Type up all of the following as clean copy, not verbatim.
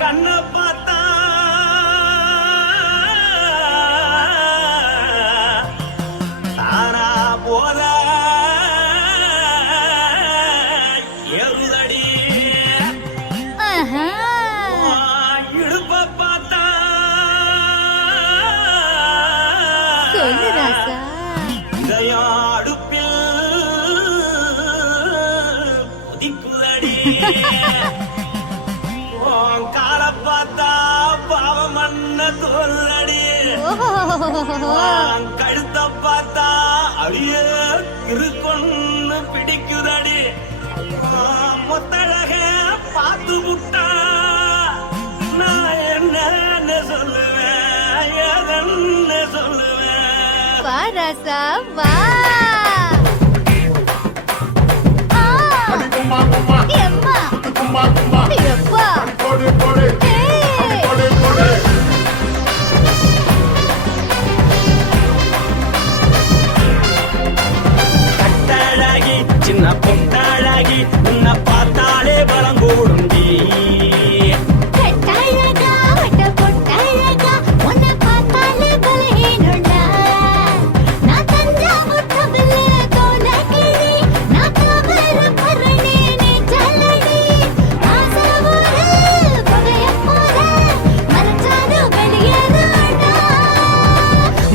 கண்ண பார்த்தா தானா போல எருதடி இடுப்ப பார்த்தா இதயம் அடுப்பில் உதிக்குதடி கால பார்த்தா பாவம் மண்ண தோல்லடி கழுத்த பார்த்தா அடியே இருக்குன்னு பிடிக்குதடி மொத்தழக பார்த்து விட்டா நான் என்ன சொல்லுவேன் எதன்னு சொல்லுவேன் வாராசா வா கட்டாழாகி சின்ன பொட்டாழாகி உன்னை பார்த்தாலே பலம் கூடுண்டி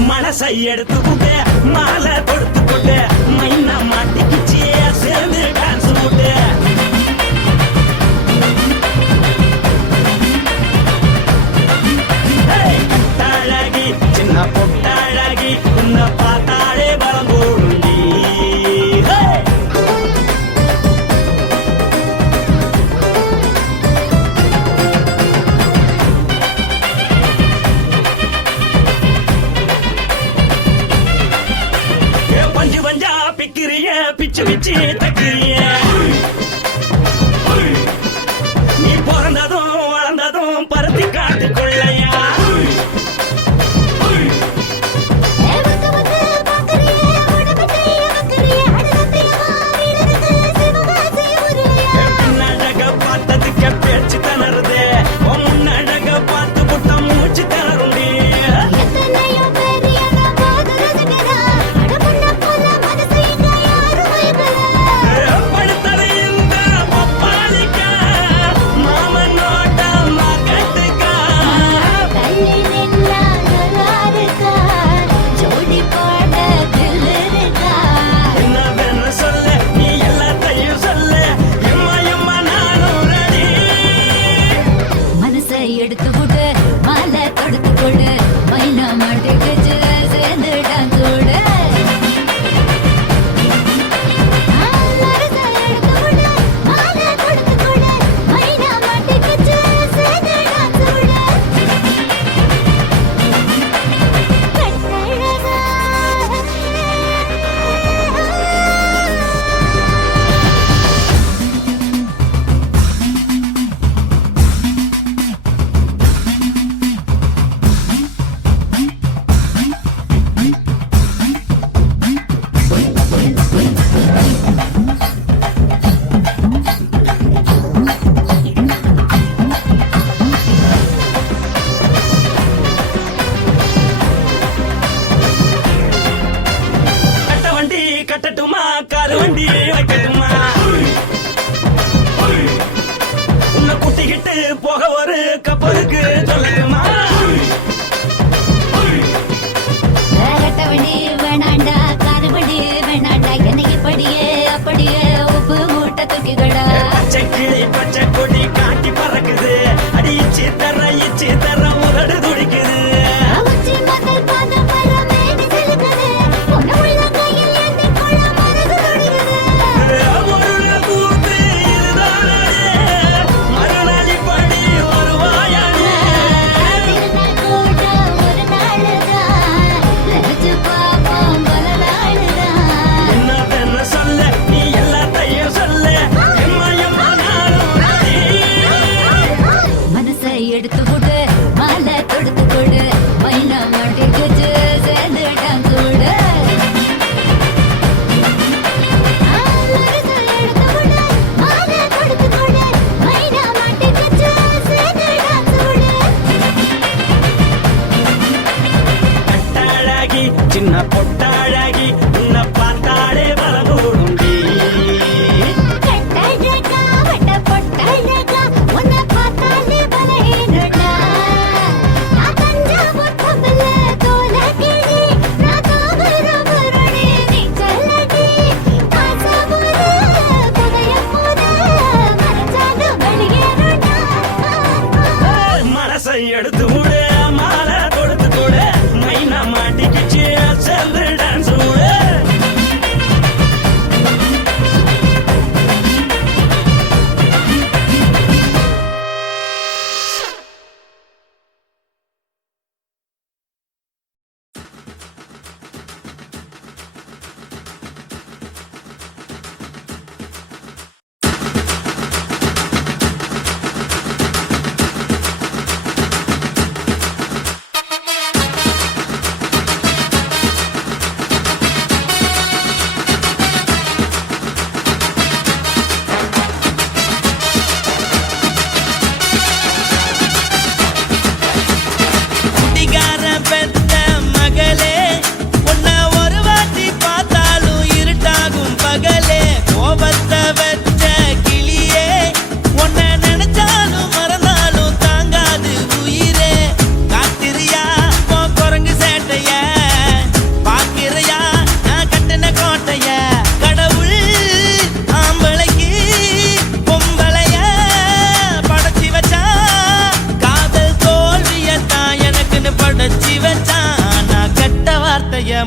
மனசை எடுத்துக்கிட்டே மாலை கொடுத்துக்கிட்டே மைனா மாட்டிக்கிச்சியே சேர்ந்து டான்ஸ் போட்டு கட்டாழகி சின்ன பொட்டாழகி உன்னை பார்த்தாலே பலம் கூடுண்டி பஞ்சு பஞ்சா பிக்கிறிய பிச்சு பிச்சு தக்கிறிய நீ பிறந்ததும் வளர்ந்ததும் பருத்தி காட்டுக்குள்ளையா பின்னழக பார்த்ததுக்கு பேச்சு தளருது முன்னழக பார்த்து புட்ட மூச்சு தளருண்டி எடுத்து விடு மாலை தொடுத்து கொடு மைனா மாட்டுக்கு சேர்ந்து டான்ஸ் ஓடு கட்டட்டுமா காரு வண்டி வைக்கட்டுமா உன்னை கூட்டிக்கிட்டு போக ஒரு கப்பலுக்கு சொல்லட்டுமா வண்டி வேணாண்டா காரு வண்டி வேணாண்டா என்னைக்கு படியே அப்படியே உப்பு மூட்டை தூக்கிக்கடா பச்சை கிளி பச்சை கொடி காட்டி பறக்குது அடி இச்சி தர உதடு துடிக்குது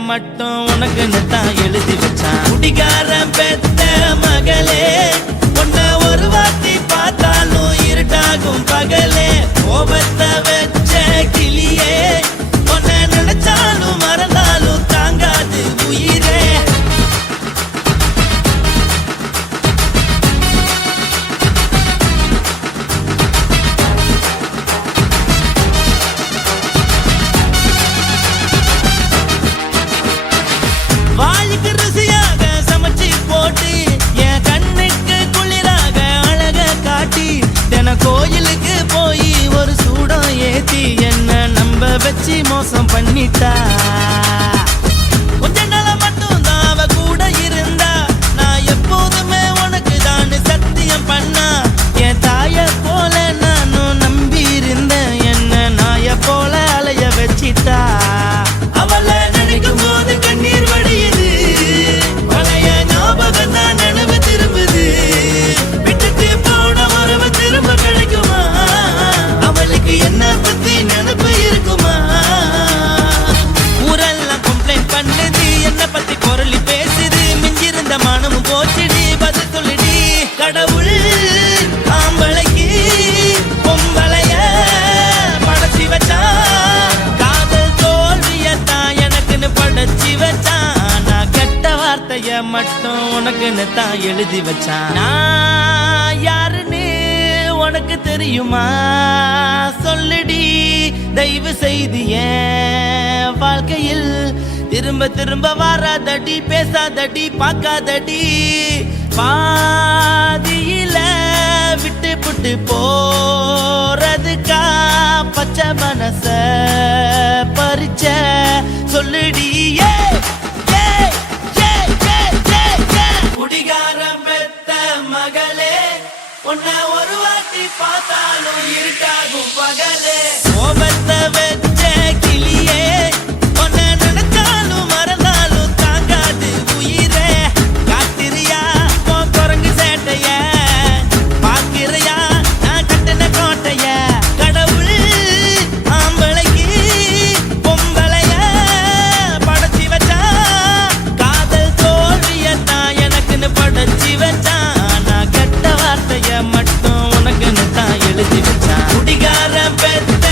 மட்டும் உனக்குன்னு தான் எழுதி வச்சான். குடிகாரன் பெத்த மகளே, உன்னை ஒரு வாட்டி பார்த்தாலும் இருட்டாகும் பகலே. கோபத்தை வச்ச கிளியே, உன்னை நினைச்சாலும் மறந்தாலும் தாங்காது உயிரே. வாய்க்கு ருசியாக சமைச்சு போட்டு என் கண்ணுக்கு குளிராக அழக காட்டி தின கோயிலுக்கு போய் ஒரு சூடம் ஏத்தி என்ன நம்ப வச்சு மோசம் பண்ணிட்டா. கொஞ்ச நாள மட்டும் தான் அவ கூட இருந்தா, நான் எப்போதுமே உனக்கு தான் சத்தியம் பண்ணா. என் தாய போல நானும் நம்பி இருந்தேன், என்ன நாய போல அலைய வச்சிட்டா. அவளை நினைக்கும் போது கண்ணீர் வடியுது, பழைய ஞாபகம் தான் நினைவு திரும்புது. விட்டுட்டு போன உறவு திரும்ப கிடைக்குமா? அவளுக்கு என்ன பத்தி நினைப்பு இருக்குமா? ஊரெல்லாம் கம்ப்ளைண்ட் பண்ணுது, என்ன பத்தி குரலி பேசுது. மிஞ்சிருந்த மானமும் போச்சுடி, பதில் சொல்லுடி. கடவுள் ஆம்பளைக்கு பொம்பளைய படைச்சி வச்சான், காதல் தோல்வியத்தான் எனக்குன்னு படைச்சி வச்சான். நான் கெட்ட வார்த்தைய மட்டும் உனக்குன்னு தான் எழுதி வச்சான். நான் யாருன்னு உனக்கு தெரியுமா? சொல்லுடி தயவு செய்து என் வாழ்க்கையில் திரும்ப திரும்ப வராதடி, பேசாதடி, பார்க்காதடி. பாதியில விட்டு புட்டு போறதுக்கா பச்சை மனச பறிச்ச சொல்லுடி. குடிகாரம் பெத்த மகளே, உன்னை ஒரு வாட்டி பார்த்தாலும் இருட்டாகும் பகலே. கோபத்தை வச்ச கிளியே, உன்னை நினைச்சாலும் மறந்தாலும் தாங்காது உயிரே. காத்திரியா உன் குரங்கு சேட்டைய, பாக்கிறியா நான் கட்டின கோட்டைய. கடவுள் ஆம்பளைக்கு பொம்பளைய படைச்சி வச்சா, காதல் தோல்வியத்தான் எனக்குன்னு படைச்சி வச்சான். நான் கெட்ட வார்த்தைய மட்டும் உனக்குன்னு தான் எழுதி வச்சான். குடிகாரன் பெத்த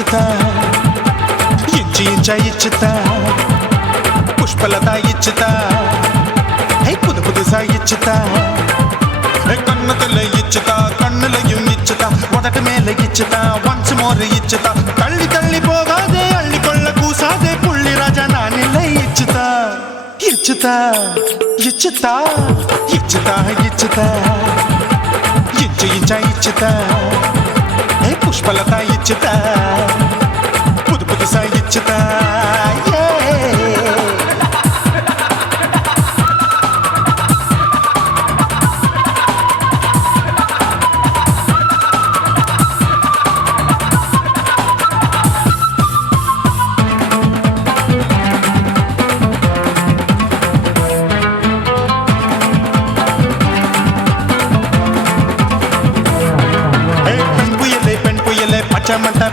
ఇచ్చుతా ఇంచి ఇంచ ఇచ్చుతా పుష్పలత ఇచ్చుతా புது புதுசா இச்சுதா கண்ணத்துல இச்சுதா கண்ணுலையும் இச்சுதா உதட்டு மேல இச்சுதா ஒன்ஸ் மோர் இச்சுதா தள்ளி தள்ளி போகாதே அள்ளி கொள்ள கூசாதே புள்ளி ராஜா நான் இல்லை இச்சுதா இச்சுதா இச்சுதா இச்சுதா இச்சுதா இச்சு இச்சா இச்சுதா புஷ்பலதா இச்சுதா புது புதுசா இச்சுதா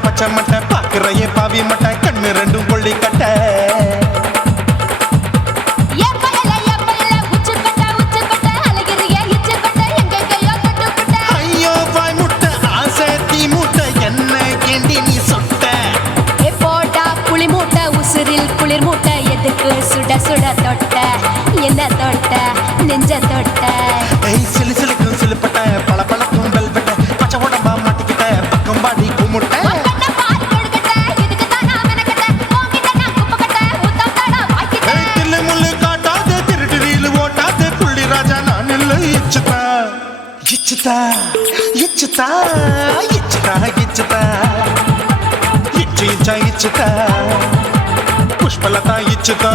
பச்சை மட்டை பாக்குறையே பாவி மட்டை கண்ணு ரெண்டும் கொள்ளி கட்ட ஐயோ பாய் முட்டை ஆசை தீ மூட்டை என்ன கேண்டி நீ சொட்ட போட்டா புளி மூட்டை உசுரில் குளிர் மூட்டை எதுக்கு சுட சுட தொட்ட என்ன தொட்ட நெஞ்ச தொட்ட சிலு சிலுக்கும் சிலுப்பட்ட பல பழக்கும் வெல்வெட்ட பச்சை உடம்பா மாட்டிக்கிட்ட பக்கம் பாடி குமுட்ட இச்சுதா இச்சுதா இச்சுதா இச்சுதா இச்சு இச்சா இச்சுதா புஷ்பலதா இச்சுதா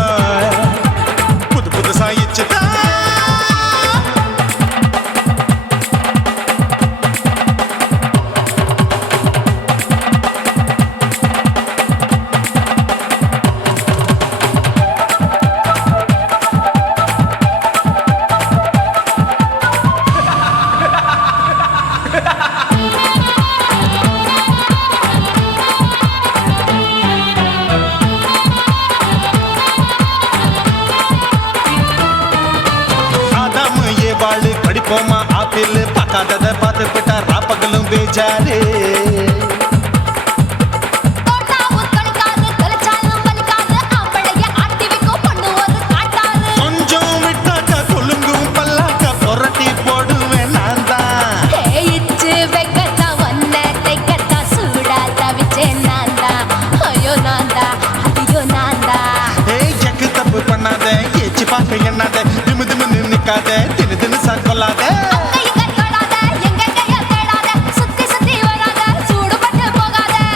புது புதுசா இச்சுதா படிப்போமா ஆப்பிள் பார்க்காதத பார்த்து விட்டா ராப்பகலும் பேஜாரு கொஞ்சம் விட்டாக்க கொலுங்கும் பல்லாக்க புரட்டி போடுவேன் நான் தான் இச்சு வைக்கத்தான் ஒன்ன தைக்கத்தான் சூடா தவிச்சேன் நான் தான் ஐயோ நான் தான் ஐயோ நான் தான் எக்கு தப்பு பண்ணாத ஏச்சு பார்க்க எண்ணாத திமு திமுன்னு நிக்காத தினு தினு கொள்ளாத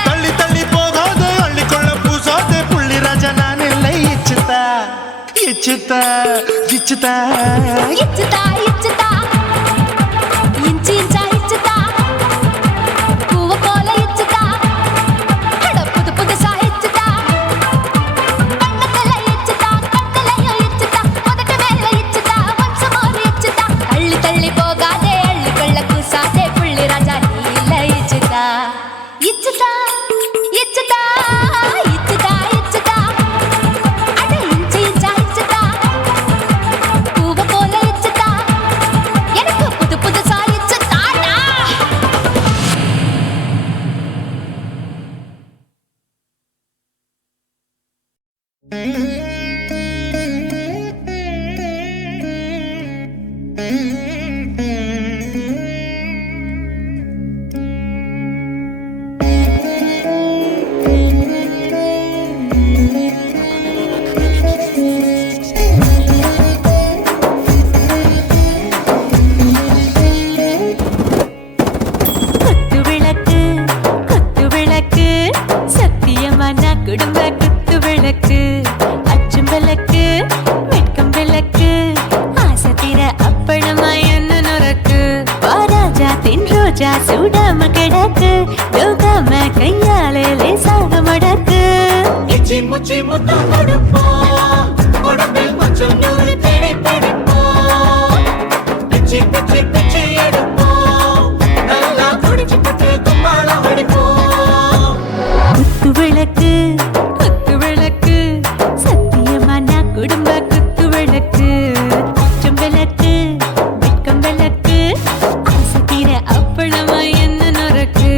தள்ளி தள்ளி போகாத அள்ளி கொள்ள பூசாத புள்ளி ராஜா நான் இல்லை இச்சுதா இச்சுதா இச்சுதா இச்சுதா இச்சுதா இஞ்சி இஞ்சா இச்சுதா பூவ போல இச்சுதா புது புதுசா இச்சுதா கண்ணத்துல இச்சுதா கண்ணுலயும் இச்சுதா உதட்டு மேல இச்சுதா ஒன்ஸ் மோர் இச்சுதா தள்ளி தள்ளி போகாதே அள்ளி கொள்ள கூசாதே புள்ளி ராஜா நீ இல்ல இச்சுதா இச்சுதா இச்சுதா இச்சுதா இச்சுதா அட இஞ்சி இஞ்சா இச்சுதா பூவ போல இச்சுதா எனக்கு புது புதுசா இச்சுதாடா குத்து விளக்கு சத்தியமான குடும்ப குத்து விளக்கு அச்சும் விளக்கு வெட்கம் விளக்கு ஆசை தீர அப்பளமா என்ன நுறக்கு வாராஜா தின் ரோஜா சூடாம கிடக்கு யோகாம கையாலே லேசாக மடக்கு இச்சி முச்சி முத்தம் கொடுப்போம் உடம்பில் கொஞ்சம் நூறு தேடி பிடிப்போம் பிச்சி பிச்சி பிச்சி எடுப்போம் நல்லா குடிச்சு பட்டு கும்மாளம் அடிப்போம் குத்து விளக்கு சத்தியமான குடும்ப குத்து விளக்கு அச்சும் விளக்கு வெட்கம் விளக்கு ஆசை தீர அப்பளமா என்ன நுறக்கு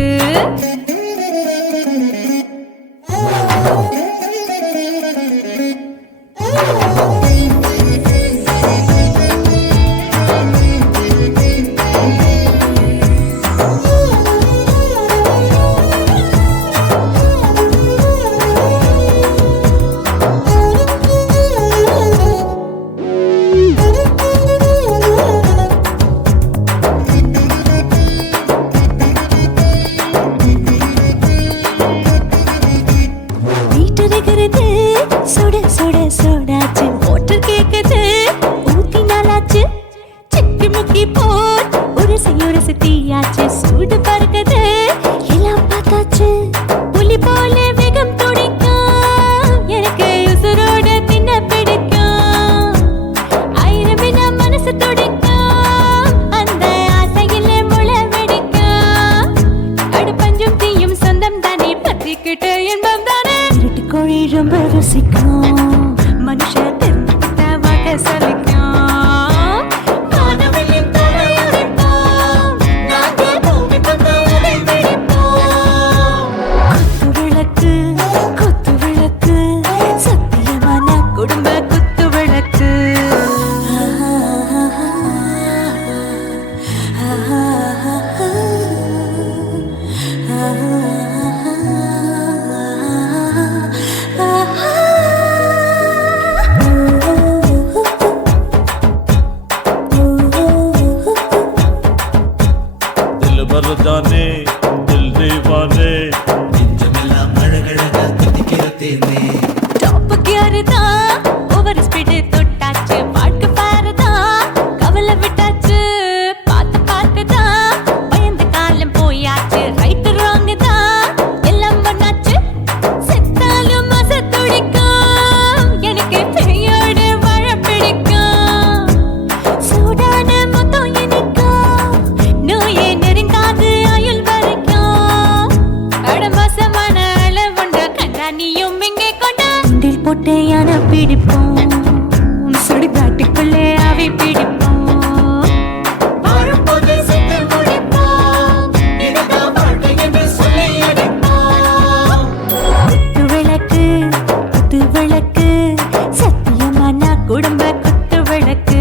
ரொம்ப குத்து விளக்கு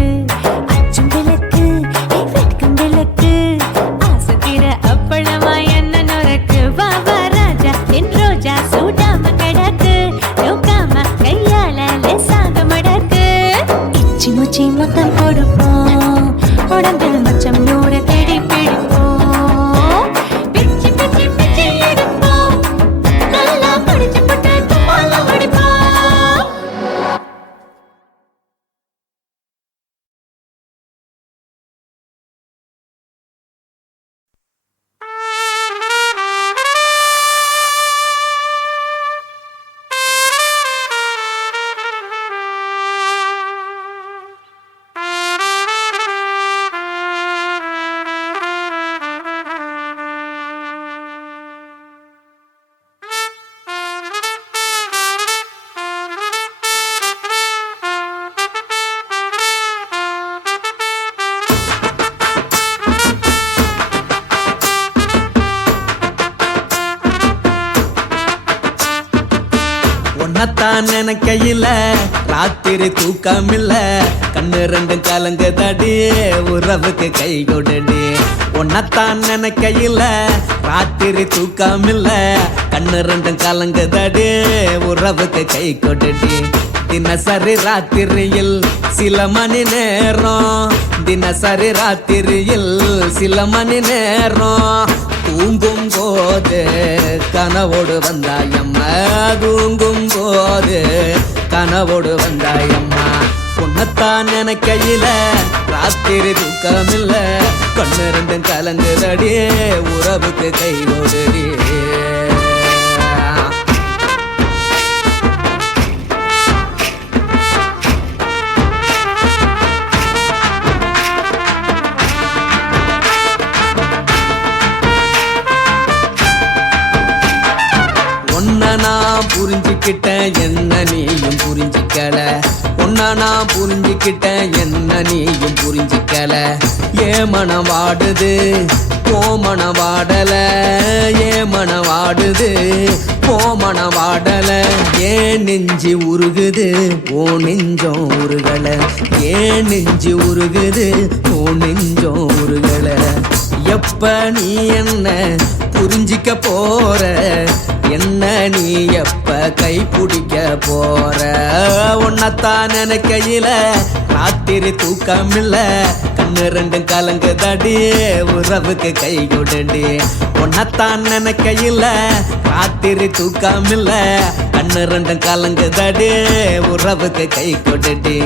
அச்சும் விளக்கு வெட்கம் விளக்கு ஆசை தீர அப்பளமா என்ன நுறக்கு வாவா ராஜா என் ரோஜா சூடாம கிடக்கு நோக்காம கையால லேசாக மடக்கு இச்சி முச்சி மொத்தம் கொடுப்போம் உடம்பில் மச்சம் நூற தேடி பிடிப்போம் பிச்சி பிச்சி பிச்சி எடுப்போம் நல்லா படிச்சு போட்டு துப்பால ஓடிப்போம் உன்னத்தான் நினைக்கையில ராத்திரி தூக்கமில்ல கண்ணு ரெண்டும் கலங்குதடி உறவுக்கு கை கொடுடி உன்னத்தான் நினைக்கையில ராத்திரி தூக்கமில்ல கண்ணு ரெண்டும் கலங்குதடி உறவுக்கு கை கொடுடி தினசரி ராத்திரியில் சில மணி நேரம் தினசரி ராத்திரியில் சில மணி நேரம் தூங்கும் போது கனவோடு வந்தாயம்மா தூங்கும் போது கனவோடு வந்தாயம்மா உன்னத்தான் நினைக்கையில ராத்திரி தூக்கமில்ல கண்ணு ரெண்டும் கலங்குதடி உறவுக்கு கை ஓடுடி நான் புரிஞ்சுக்கிட்டேன் என்ன நீயும் புரிஞ்சிக்கல உன்ன நான் புரிஞ்சுக்கிட்டேன் என்ன நீயும் புரிஞ்சிக்கல ஏ மனம் வாடுது போ மனம் வாடல ஏ மனம் வாடுது போ மனம் வாடல ஏன் நெஞ்சு உருகுது ஓ நெஞ்சம் உருகல ஏன் நெஞ்சு உருகுது ஓ நெஞ்சம் உருகல எப்ப நீ என்ன புரிஞ்சிக்க போற என்ன நீ எப்ப கை பிடிக்க போற உன்னத்தான் நினைக்கையில ராத்திரி தூக்கமில்ல கண்ணு ரெண்டும் கலங்குதடி உறவுக்கு கை கொடுடி உன்னத்தான் நினைக்கையில ராத்திரி தூக்கமில்ல கண்ணு ரெண்டும் கலங்குதடி உறவுக்கு கை கொடுடி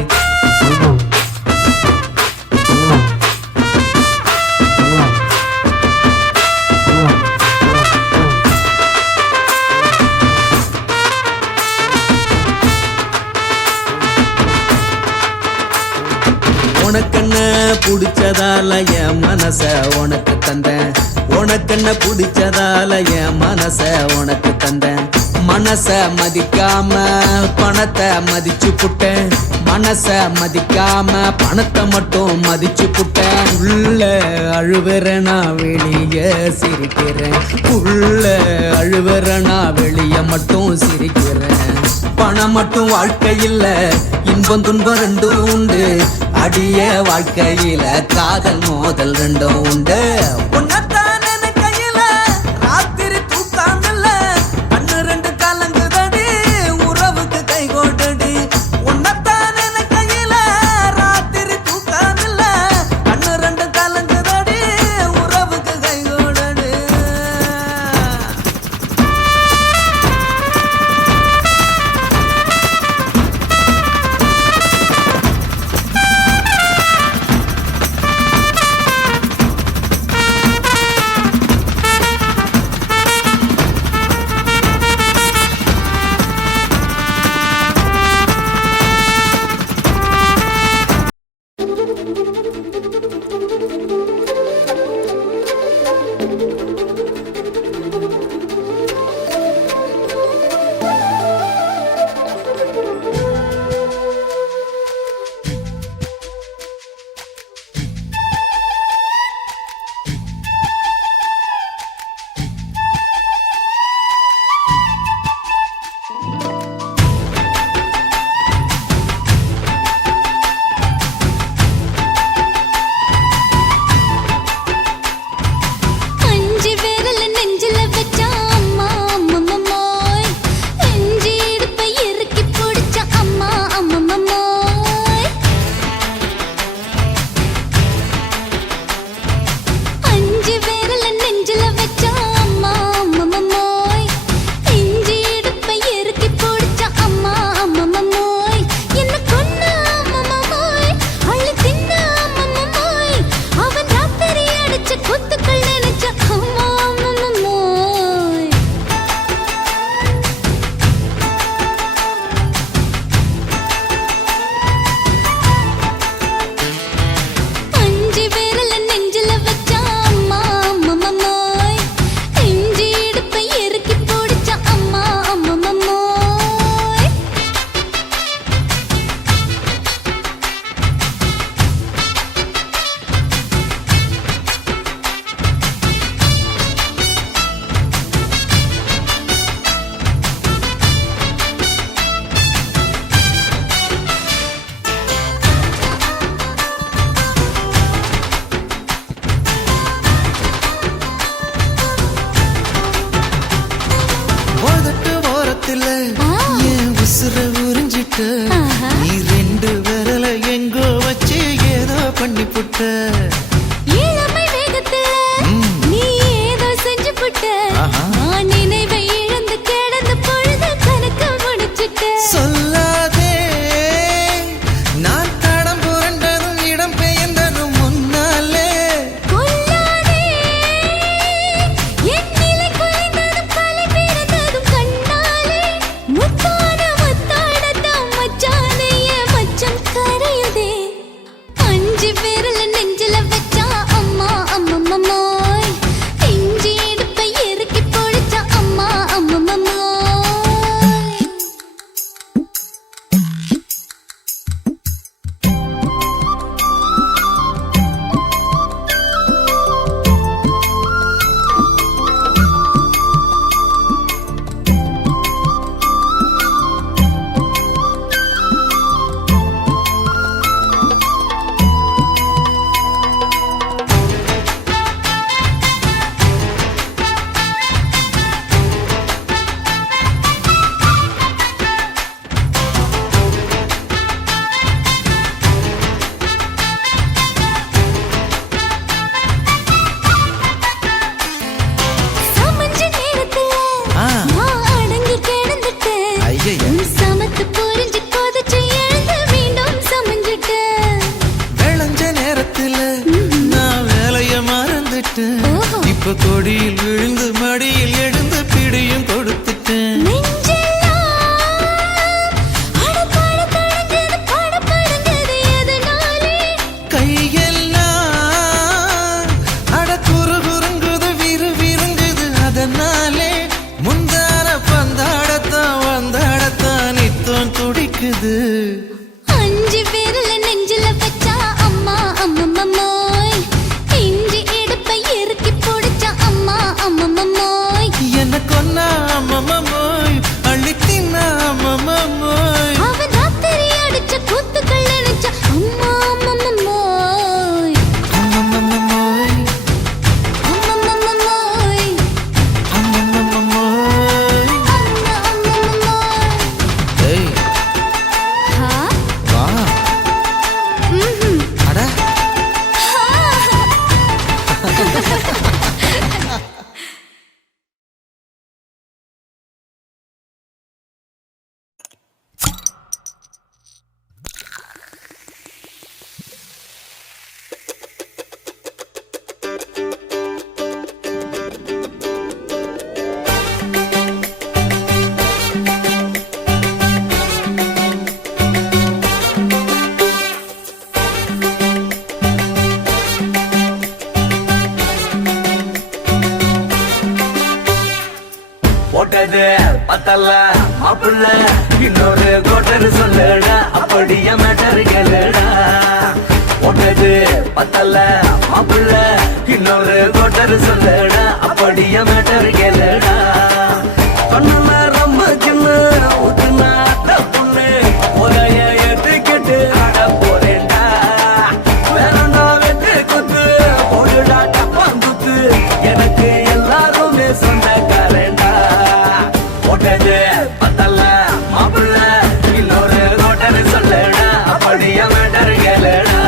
உனக்கென்ன பிடிச்சதால என் மனச உனக்கு தந்தேன் உனக்கென்ன பிடிச்சதால என் மனச உனக்கு தந்தேன் மனச மதிக்காம பணத்தை மதிச்சு புட்டேன் மனச மதிக்காம பணத்தை மட்டும் மதிச்சு புட்டேன் உள்ள அழுவுறனா வெளிய சிரிக்கிறேன் உள்ள அழுவுறனா வெளிய மட்டும் சிரிக்கிறேன் பணம் மட்டும் வாழ்க்கையில் இன்பம் துன்பம் ரெண்டும் உண்டு அடிய வாழ்க்கையில காதல் மோதல் ரெண்டும் உண்டு உன்னத்தான் நினைக்கையில ராத்திரி தூக்கமில்ல கண்ணு ரெண்டு கலங்குதடி உறவுக்கு கை கொடுடி உன்னத்தான் நினைக்கையில ராத்திரி தூக்கமில்ல கண்ணு ரெண்டு கலங்குதடி உறவுக்கு கை கொடுடி பத்தல்ல மாப்பிள்ள இன்னொரு கோட்டர் சொல்லுடா அப்படியே மேட்டர் கேளுடா ஒட்டது பத்தல்ல மாப்பிள்ள இன்னொரு கோட்டர் சொல்லுடா அப்படியே மேட்டர் கேளுடா சொன்ன ரொம்ப சின்ன ஊத்துனா பொண்ணு ஒரைய ஏத்துக்கிட்டு ஆட போறேன்டா வேறண்டா வெட்டு குத்து போடுடா டப்பாங்குத்து எனக்கு எல்லாருமே சொந்தக்காரன்டா ஒட்டது பத்தல்ல மாப்பிள்ள இன்னொரு கோட்டர் சொல்லுடா அப்படியே மேட்டர் கேளுடா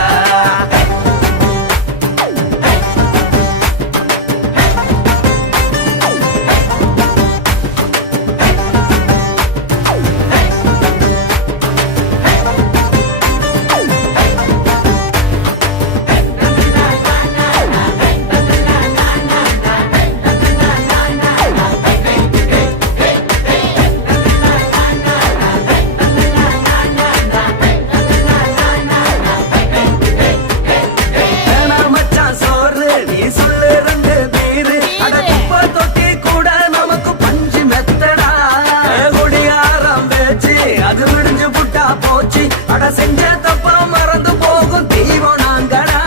செஞ்ச தப்பா மறந்து போகும் தெய்வம் நாங்கடா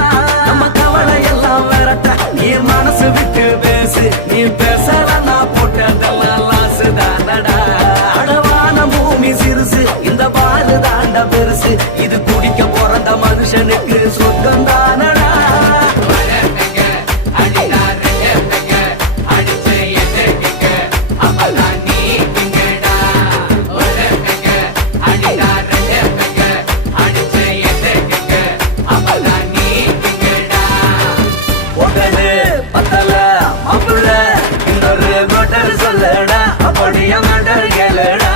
நம்ம கவலை எல்லாம் விரட்ட நீ மனசு விட்டு பேசு நீ பேசலாம் நான் போட்டதெல்லாம் லாசு தானடா அடவான பூமி சிறுசு இந்த பாலு தாண்ட பெருசு இது குடிக்க பிறந்த மனுஷனுக்கு சொர்க்கம் தானடா சொல்லுடா அப்படியே மேட்டர் கேளுடா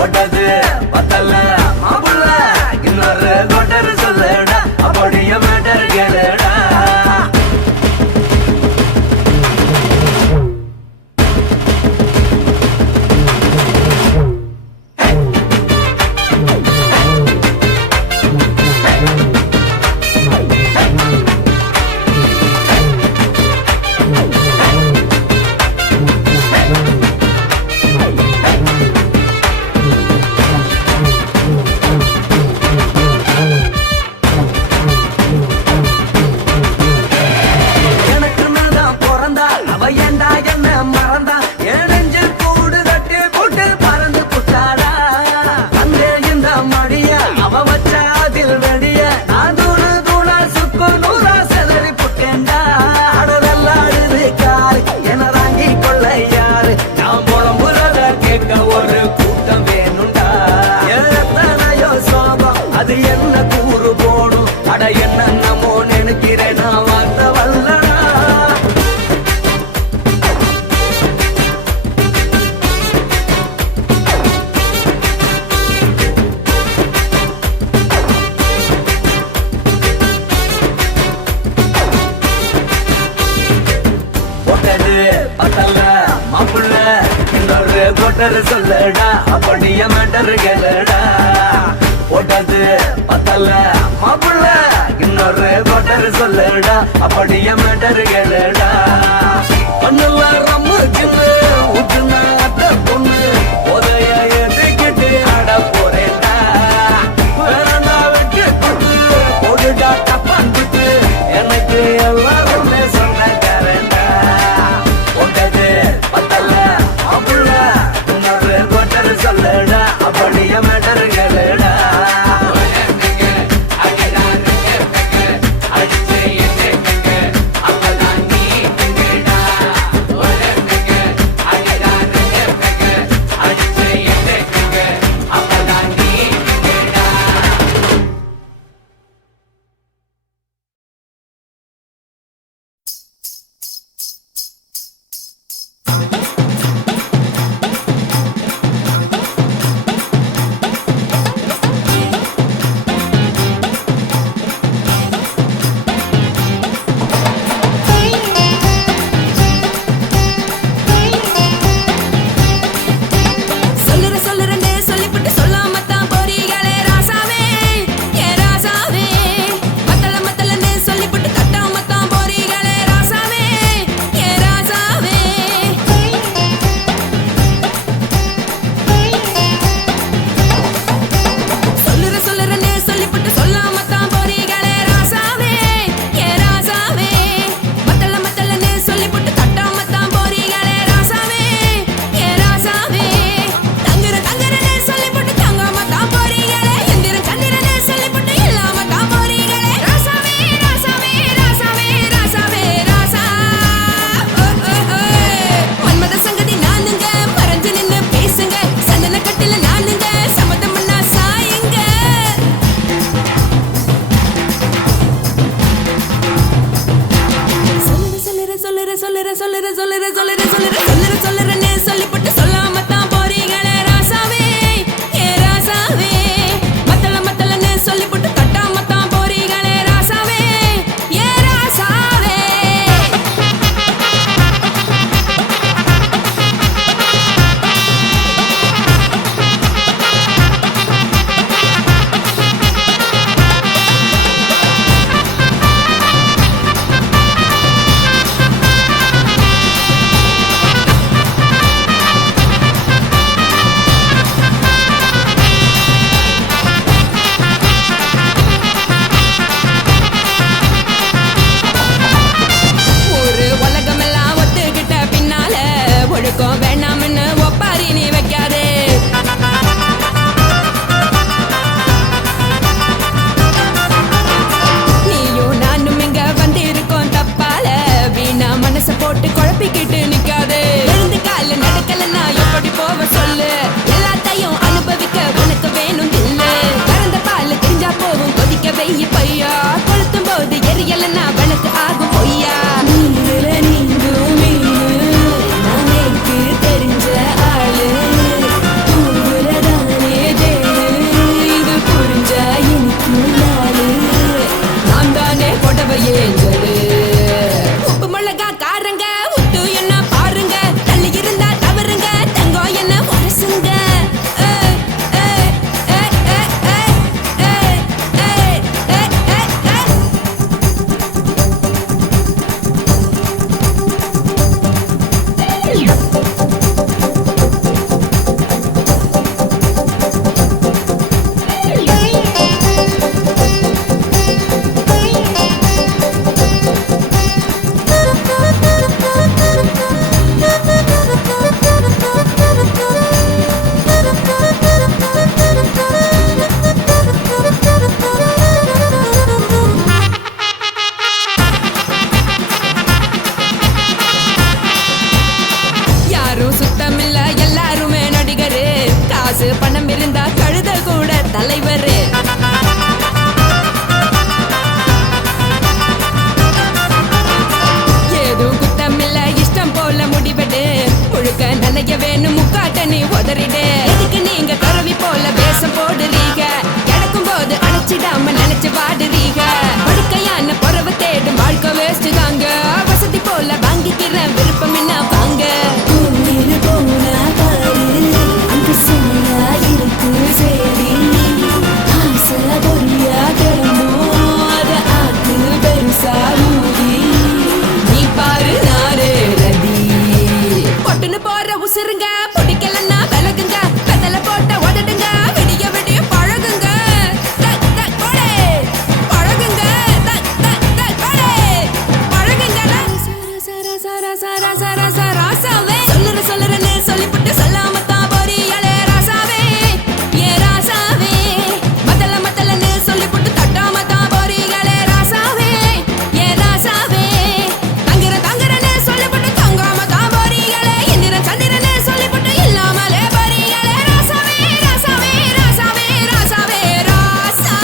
ஒட்டது பத்தல்ல மாப்பிள்ள இன்னொரு கோட்டர் சொல்லுடா அப்படியே மேட்டர் கேளுடா ஒரு கூட்டம் வேணுண்டா எத்தனையோ சோகம் அது என்ன கூறு போடும் அட என்ன நம்மோ நினைக்கிறேன் நான் வார்த்தை வல்லடா ஒட்டது பத்தல்ல மாப்பிள்ள இன்னொரு கோட்டர் சொல்லுடா அப்படியே மேட்டர் கேளுடா ஒட்டது பத்தல்ல மாப்பிள்ள இன்னொரு கோட்டர் சொல்லுடா அப்படியே மேட்டர் கேளுடா ஒன்னுல ரம்மு சின்ன ஊத்துனா அத்த பொண்ணு உதய ஏத்துக்கிட்டு ஆட போறேன்டா வேறண்டா வெட்டு குத்து போடுடா டப்பான் குத்து எனக்கு எல்லாருமே சொந்தக்காரன்டா ஒட்டது பத்தல்ல மாப்பிள்ள இன்னொரு கோட்டர் சொல்லுடா அப்படியே மேட்டர் கேளுடா அடிச்சு என்ன அவ்வளவுதான் நீ வச்சு பாடுறீங்க படுக்கையான பொறவு தேடும் வாழ்க்கை வேஸ்ட் தாங்க வசதி போல வாங்கிக்கிற விருப்பம் என்ன வாங்க நீ பாரு நாரே ரதி பொட்டுன்னு போற உசுருங்க பிடிக்கலன்னா விலகுங்க கதல போட்ட உதடுங்க விடிய விடிய பழகுங்க பழகுங்க பழகுங்க ராசாவே சொல்லுறேன்னு சொல்லிவிட்டு சொல்லாமத்தான் போறீங்களே ராசாவே ஏ ராசாவே மத்தலன்னு சொல்லிவிட்டு தட்டாமத்தான் போறீங்களே ராசாவே ஏ ராசாவே தங்குறேன்னு சொல்லிவிட்டு தங்காமத்தான் போறீங்களே இந்திரன் சந்திரன்னு சொல்லிவிட்டு இல்லாமலே போறீங்களே ராசாவே ராசாவே ராசாவே ராசாவே ராசா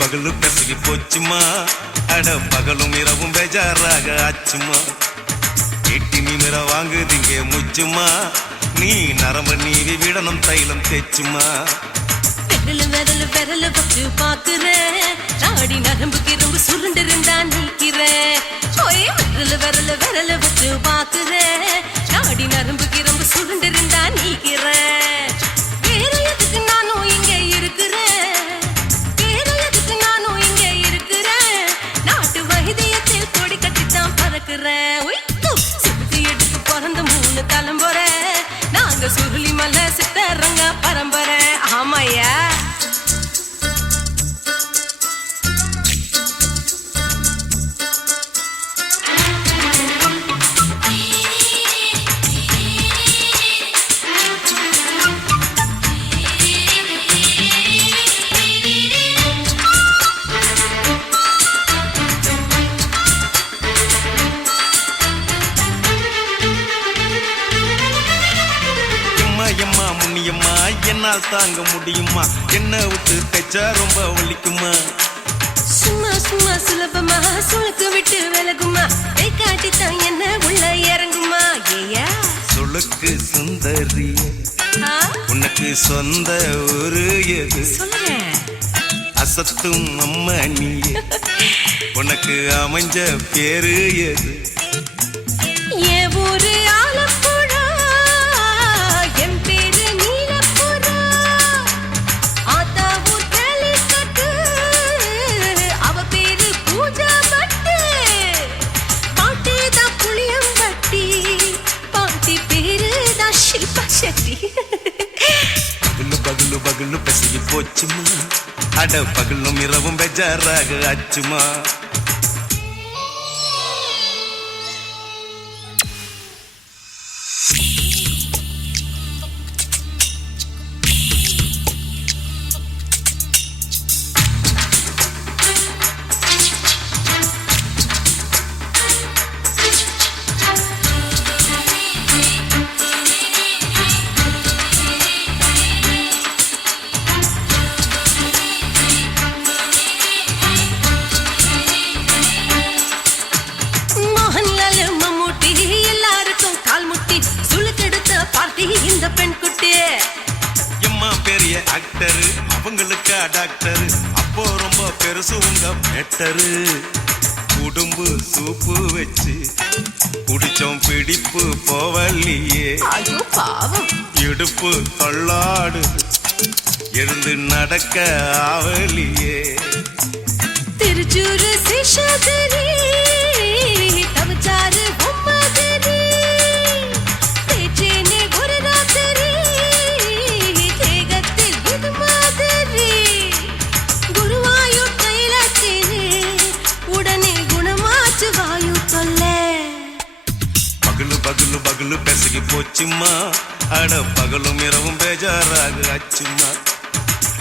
பகலு பெசகி போச்சுமா அட பகலும் இரவும் பேஜாராக ஆச்சுமா எட்டி நிமிர வாங்குதிங்க முச்சுமா நீ நரம்ப நீவி விடணும் தைலம் தேச்சுமா விரல வச்சு பாக்குறேன் நாடி நரம்பு கிரம்பு சுருண்டிருந்தா நீக்கிறேன் விரல வச்சு பாக்குறேன் நாடி நரம்பு கிரம்பு சுருண்டிருந்தா நீக்கிறேன் வேற எதுக்கு நானும் இங்க இருக்கிறேன் நாட்டு வைத்தியத்தில் கொடி கட்டித்தான் பறக்குறேன் சிறுத்தை எடுத்து பிறந்த 3 தலைமுறை நாங்க சுருளி மலை சித்தரங்க பரம்பரை ஆமாயா எம்மா முன்னியம்மா என்னால் தாங்க முடியுமா என்ன விட்டு தைச்சா ரொம்ப வலிக்குமா சும்மா சுலபமா சுளுக்கு விட்டு விலகுமா கை காட்டித்தான் என்ன உள்ள இறங்குமா ஏயா சுளுக்கு சுந்தரி உனக்கு சொந்த ஊரு எது சொல்றேன் அசத்தும் அம்மா நீ உனக்கு அமைஞ்ச பேரு எது என் ஊரு ஆலப்புழா என் பேரு நீலப்புறா ஆத்தா ஊர் கேலிக்கட்டு அவ பேரு பூஜா பட்டு பாட்டி தான் புளியம்பட்டி பாட்டி பேரு தான் ஷில்பா செட்டி பகலு பசிக்கு போச்சுமா அட பகலும் இரவும் பெஜாராக ஆச்சுமா இந்த பெண் குட்டி எம்மா பெரிய ஆக்டரு அவங்களுக்கா டாக்டரு அப்போ ரொம்ப பெருசு உங்க மேட்டரு குடும்பு சூப்பு வச்சு குடிச்சோம் பிடிப்பு போவல்லையே ஐயோ பாவம் இடுப்பு தள்ளாடு எழுந்து நடக்க ஆவலியே திருச்சூரு சிஷாதிரி தவச்சாரு பொம்மதிரி தேச்சேனே போச்சுமா அட பகலும் இரவும் பேஜாராக அச்சுமா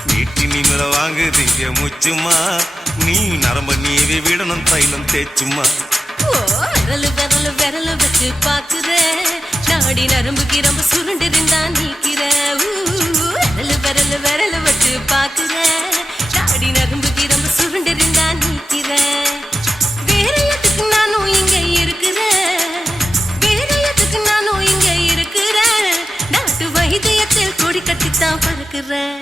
வீட்டி நிமிர வாங்குதீங்க முச்சுமா நீ நரம்ப நீவி விடணும் தைலம் தேச்சுமா ஓ விரலு விரலு விரலு வச்சு பாக்குறேன் நாடி நரம்பு கிரம்பு சுருண்டிருந்தா நீக்கிறேன் விரலு விரலு விரலு வச்சு பாக்குறேன் நாடி நரம்பு கிரம்பு சுருண்டிருந்தா நீக்கிறேன் வேற எதுக்கு நானும் இங்க இருக்கிறேன் வேற எதுக்கு நானும் இங்க இருக்கிறேன் நாட்டு வைத்தியத்தில் கொடி கட்டித்தான் பறக்கிறேன்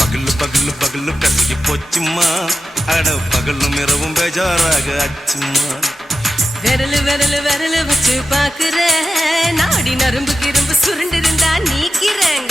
பகலு பகலு பகலு கசகி போச்சுமா அட பகலும் இரவும் பேஜாராக அச்சுமா விரலு விரலு விரலு வச்சு பாக்குறேன் நாடி நரம்பு கிரும்பு சுருண்டிருந்தா நீக்கிறேங்க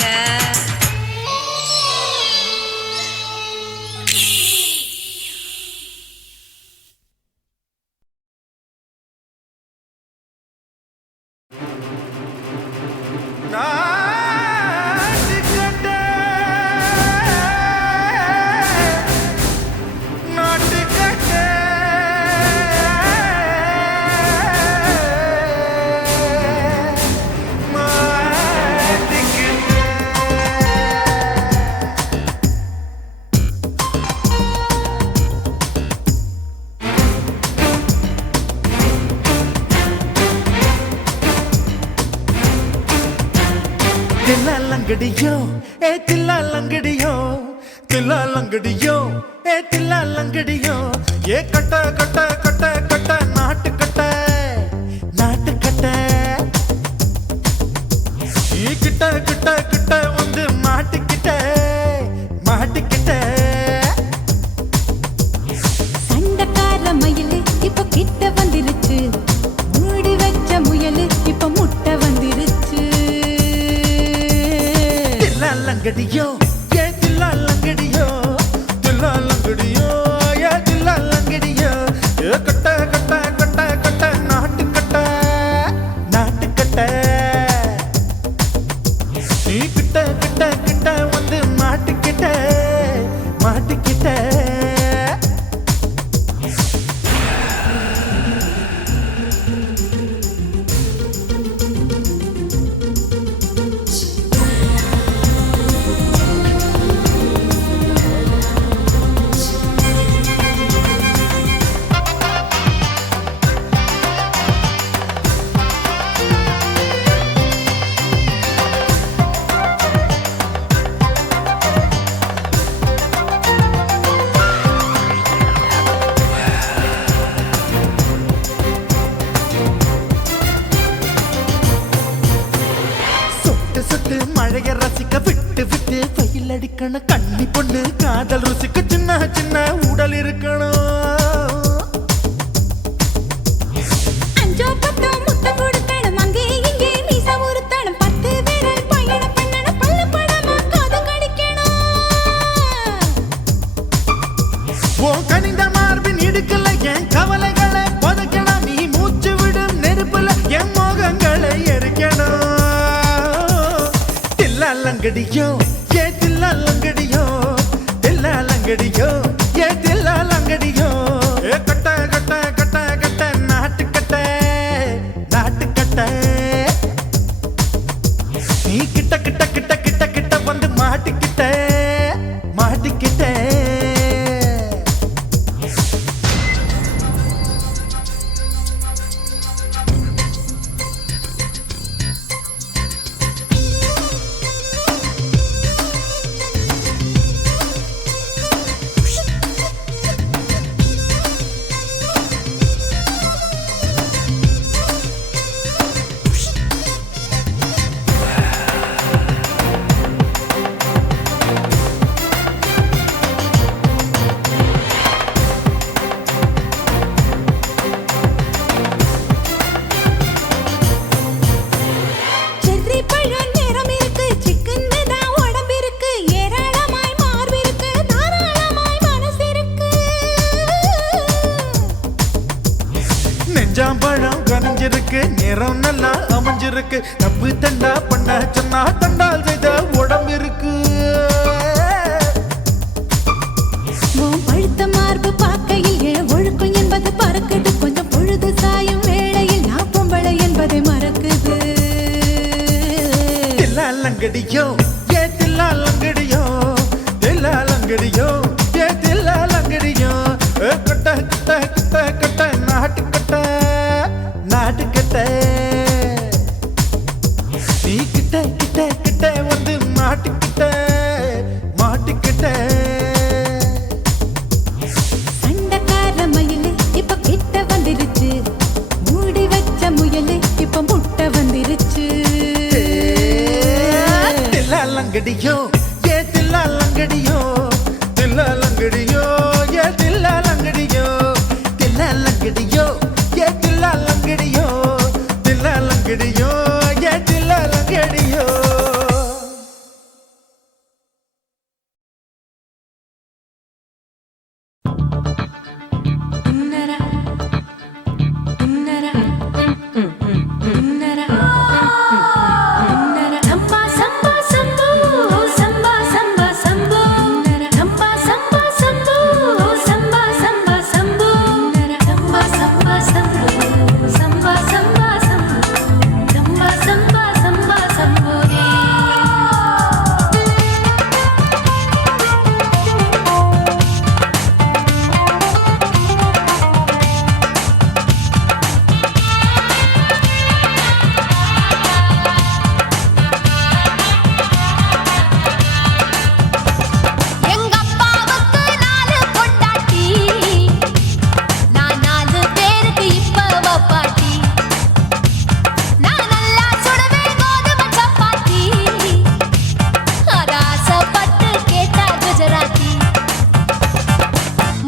தில்லாலங்கடியோ தில்லாலங்கடியோ தில்லாலங்கடியோ தில்லாலங்கடியோ கட்ட கட்ட கட்ட கட்ட நாட்டு கட்ட நாட்டு கட்ட கிட்ட கிட்ட கிட்ட வந்து மாட்டிக்கிட்ட மாட்டிக்கிட்ட சண்டக்கார மயிலு இப்ப கிட்ட வந்துருச்சு மூடி வச்ச முயலு இப்ப முட்டை வந்துருச்சு தில்லாலங்கடியோ தில்லாலங்கடியோ தில்லாலங்கடியோ தில்லாலங்கடியோ கட்ட கட்ட கட்ட கட்ட நாட்டு கட்ட நாட்டு கட்ட நீ கிட்ட கிட்ட கிட்ட வந்து மாட்டிக்கிட்ட மாட்டிக்கிட்ட மழைய ரசிக்க விட்டு விட்டு பயில் அடிக்கணும் கண்ணி பொண்ணு காதல் ருசிக்க சின்ன சின்ன உடல் இருக்கணும் அஞ்சோ பத்தோ முத்தம் கொடுக்கணும் அங்கே இங்கே மீசா உருத்தணும் 10 பேரல் பயணம் பண்ணணும் பல்ல படமா காது கடிக்கணும் ஓ கனிந்த மார்பின் இடுக்கல என் கவலைகளை புதைக்கணும் நீ மூச்சு விடும் நெருப்புல என் மோகங்களை எரிக்கணும் தில்லாலங்கடியோ தில்லாலங்கடியோ தில்லாலங்கடியோ தில்லாலங்கடியோ கட்ட கட்ட கட்ட கட்ட நாட்டு கட்ட நாட்டு கட்ட நீ கிட்ட கிட்ட கிட்ட கிட்ட கிட்ட வந்து மாட்டிக்கிட்ட மாட்டிக்கிட்ட நெஞ்சாம்பழம் கனிஞ்சிருக்கு நேரம் நல்லா அமைஞ்சிருக்கு தப்பு தண்டா பண்ண சொன்னா தண்டால் செய்த உடம்பு இருக்கு பழுத்த மார்பு பார்க்கையில் ஒழுக்கம் என்பது பறக்குது கொஞ்சம் பொழுது சாயும் வேளையில் நான் பொம்பளை என்பதை மறக்குது தில்லாலங்கடியோ ஏ தில்லாலங்கடியோ தில்லாலங்கடியோ ஏ தில்லாலங்கடியோ கட்ட கட்ட கட்ட கட்ட நாட்டுக்கட்ட நாட்டுக்கட்ட நீ கிட்ட கிட்ட கிட்ட வந்து மாட்டுக்கிட்ட மாட்டுக்கிட்ட சண்டக்கார மயிலு இப்ப கிட்ட வந்துருச்சு மூடி வச்ச முயலு இப்ப முட்டை வந்துருச்சு தில்லாலங்கடியோ ஏ தில்லாலங்கடியோ தில்லாலங்கடியோ ஏ தில்லாலங்கடியோ தில்லாலங்கடியோ ஏ தில்லாலங்கடியோ தில்லாலங்கடியோ ஏ தில்லாலங்கடியோ சம்பா சம்பா சம்போ சம்பா சம்பா சம்போ சம்பா சம்பா சம்போ சம்பா சம்பா சம்போ சம்பா சம்பா சம்போ சம்பா சம்பா சம்போ சம்பா சம்பா சம்பா சம்போ எங்க அப்பாவுக்கு 4 பொண்டாட்டி நான் 4 பேருக்கு இப்ப பாட்டி நான் நல்லா சுடுவேன் கோதுமை சப்பாத்தி ஆசைப்பட்டு கேட்டா குஜராத்தி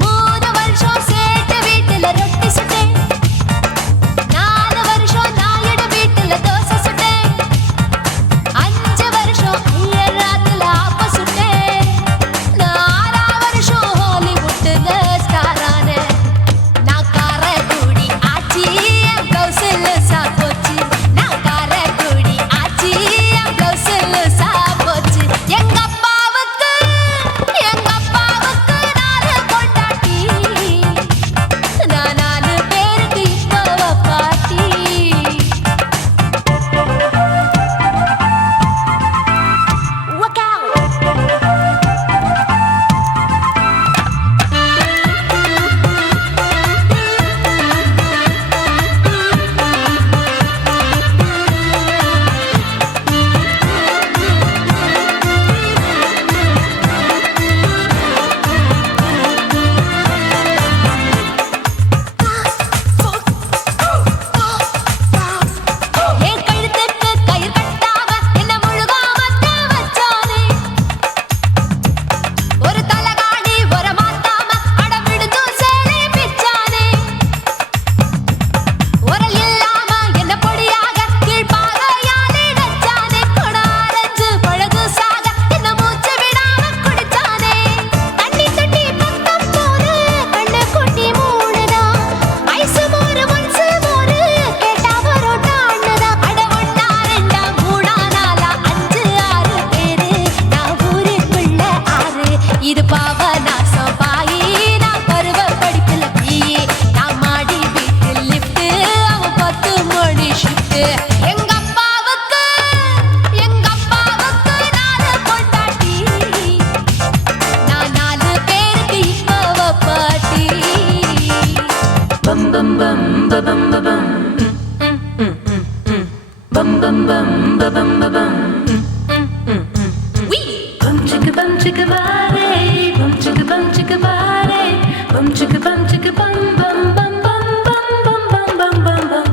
3 வருஷம் சேட்டு வீட்டுல ரொட்டி சுட்டேன் 4 வருஷம் நாயுடு வீட்டுல தோசை சுட்டேன் 5 வருஷம் ஐயர் ராத்துல ஆப்ப சுட்டேன் நான் 6 வருஷம் ஹாலிவுட்ல ஸ்டாரானே நான் காரக்குடி ஆச்சி என் பிளவுஸ்ல சாப்போச்சு நான் காரக்குடி ஆச்சி என் பிளவுஸ்ல சாப்போச்சு எங்க அப்பாவுக்கு 4 பொண்டாட்டி நான் 4 பேருக்கு இப்ப பாட்டி Look out! என் கழுத்துக்கு கயிறு கட்டாம என்ன முழுகாம வச்சானே ஒரு தலகாணி ஒரு மாத்தாம அட விடுதும் சேலை பிச்சானே உரல் இல்லாம என்ன பொடியாக கீழ்பாகையாலே நச்சானே கொடாரஞ்சு பழகு சாக என்ன மூச்சு விடாம குடிச்சானே தண்ணி தொட்டி பக்கம் போரு கண்ணு குட்டி மூடுதா ஐசு மோரு மன்சு மோரு கேட்டா பரோட்டா அண்ணதா அட 1 2 3 4 5 6 பேரு நான் ஊருக்குள்ள 6 இது பாவநாசம் பாயி நான் பருவ படிப்புல பிஏ நான் மாடி வீட்டில் லிஃப்ட் அவன் 10 மணி ஷிஃப்ட் எங்க அப்பாவுக்கு 4 பொண்டாட்டி நான் 4 பேருக்கு இப்ப பாட்டி பம் பம் பம் பம் பம் bum bum bum bum bum bum chicka bare bum chicka bare bum chicka bum bum bum bum bum bum bum bum bum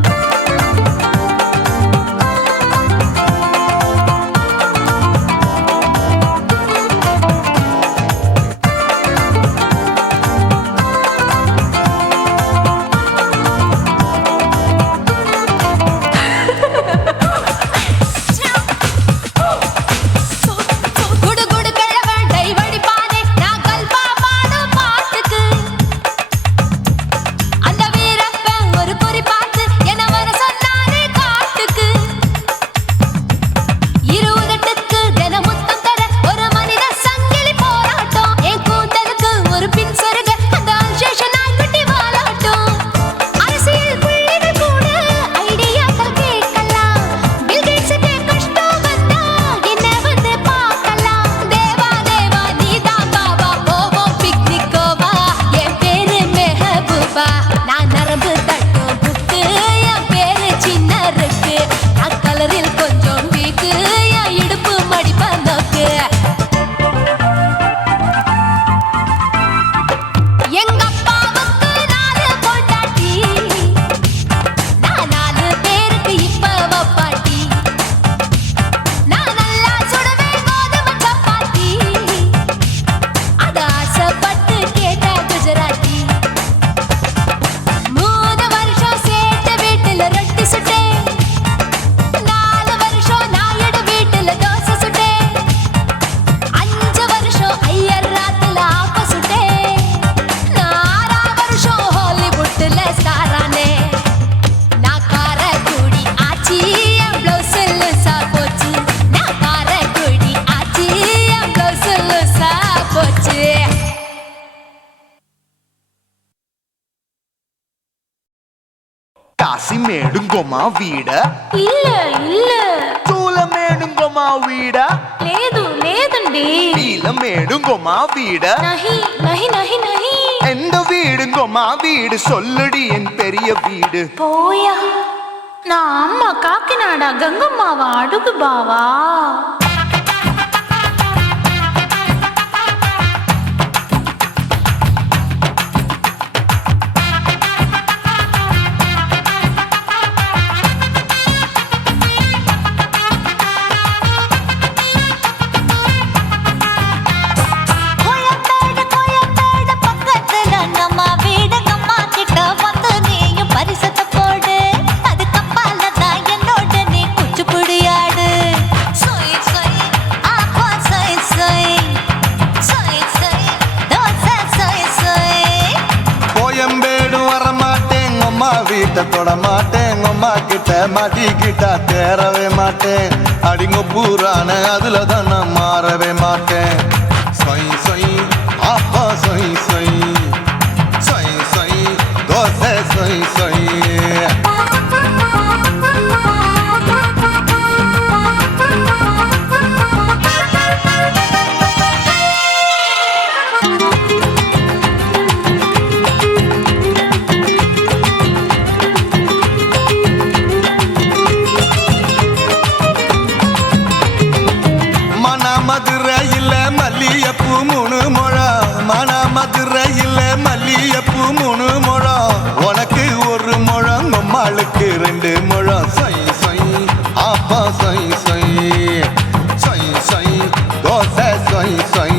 குடு குடு கிழவன் டைவடி రాసి మేడుంగోమా వీడ இல்ல இல்ல చూల మేడుంగోమా వీడ లేదు లేదండి నీల మేడుంగోమా వీడ நஹி நஹி நஹி நஹி எந்த வீடுங்கோமா வீடு சொல்லுடி என் பெரிய வீடு போயா நான் அம்மா காக்கிநாடா கங்கம்மாவா அடுகு பாவா வீட்டை தொட மாட்டேன் அம்மா கிட்ட மாட்டிக்கிட்டா தேரவே மாட்டேன் அடிங்க பூரான அதுல தான் நான் மாறவே மாட்டேன் சொய் சொய் அப்பா சொய் சொய் சொய் சொய் தோசை சொய் சொய் மதுரையில் மல்லியப்பூ 3 முழம் மன மதுரையில் மல்லியப்பூ 3 முழம் உனக்கு 1 முழம் அம்மாளுக்கு 2 முழம் சொய் சொய் அப்பா சொய் சொய் சொய் சொய் தோசை சொய் சொய்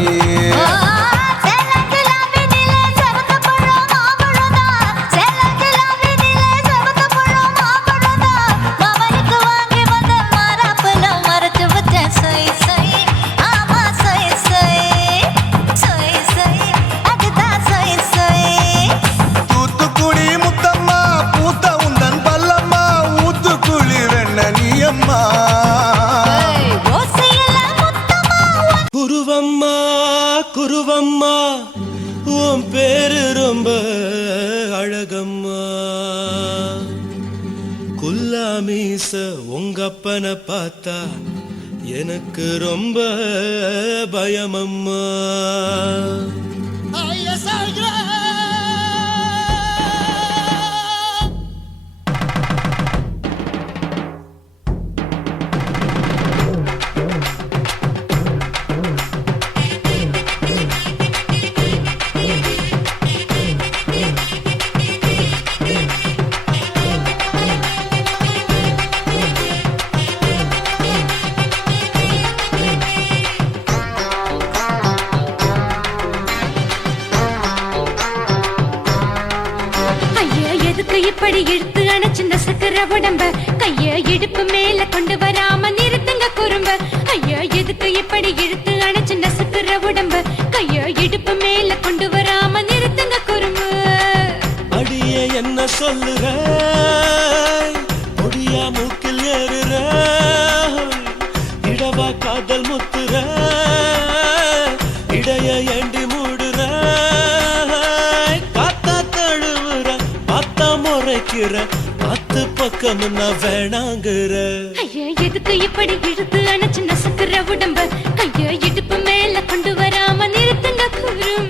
குருவம்மா குருவம்மா உன் பேரு ரொம்ப அழகம்மா குல்லாமீச உங்கப்பனை பார்த்தா எனக்கு ரொம்ப பயமம்மா இப்படி இழுத்து அணைச்சிருந்த சக்கர உடம்ப கைய இடுப்பு மேல கொண்டு வராம நிறுத்துங்க குறும்ப ஐயா எதுக்கு இப்படி இழுத்து அணைச்சிருந்த சக்கர உடம்ப கைய இடுப்பு மேல கொண்டு வராம நிறுத்துங்க குறும்பு அடியே என்ன சொல்லுற பொடியா மூக்கில் ஏறுற இடவா காதல் முத்துற இடைய ஏண்டி மூடுற காத்தா தழுவுற பார்த்தா முறைக்கிற 10 பக்கம் நான் வேணாங்கிற ஐயா எதுக்கு இப்படி இழுத்து அணைச்சிருந்த சக்கர உடம்ப கைய இடுப்பு மேல கொண்டு வராம நிறுத்துங்க குறும்ப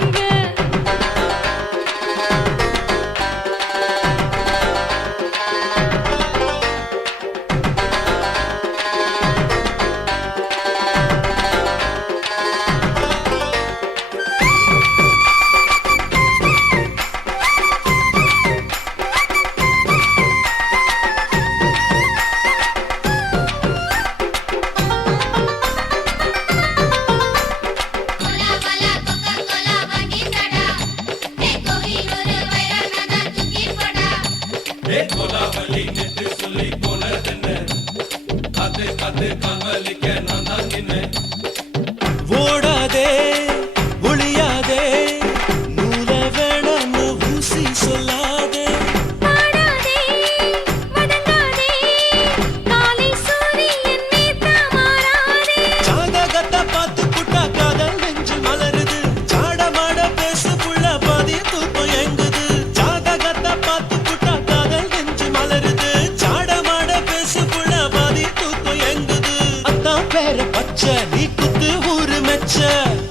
வச்ச நீ குத்து ஊரு மெச்ச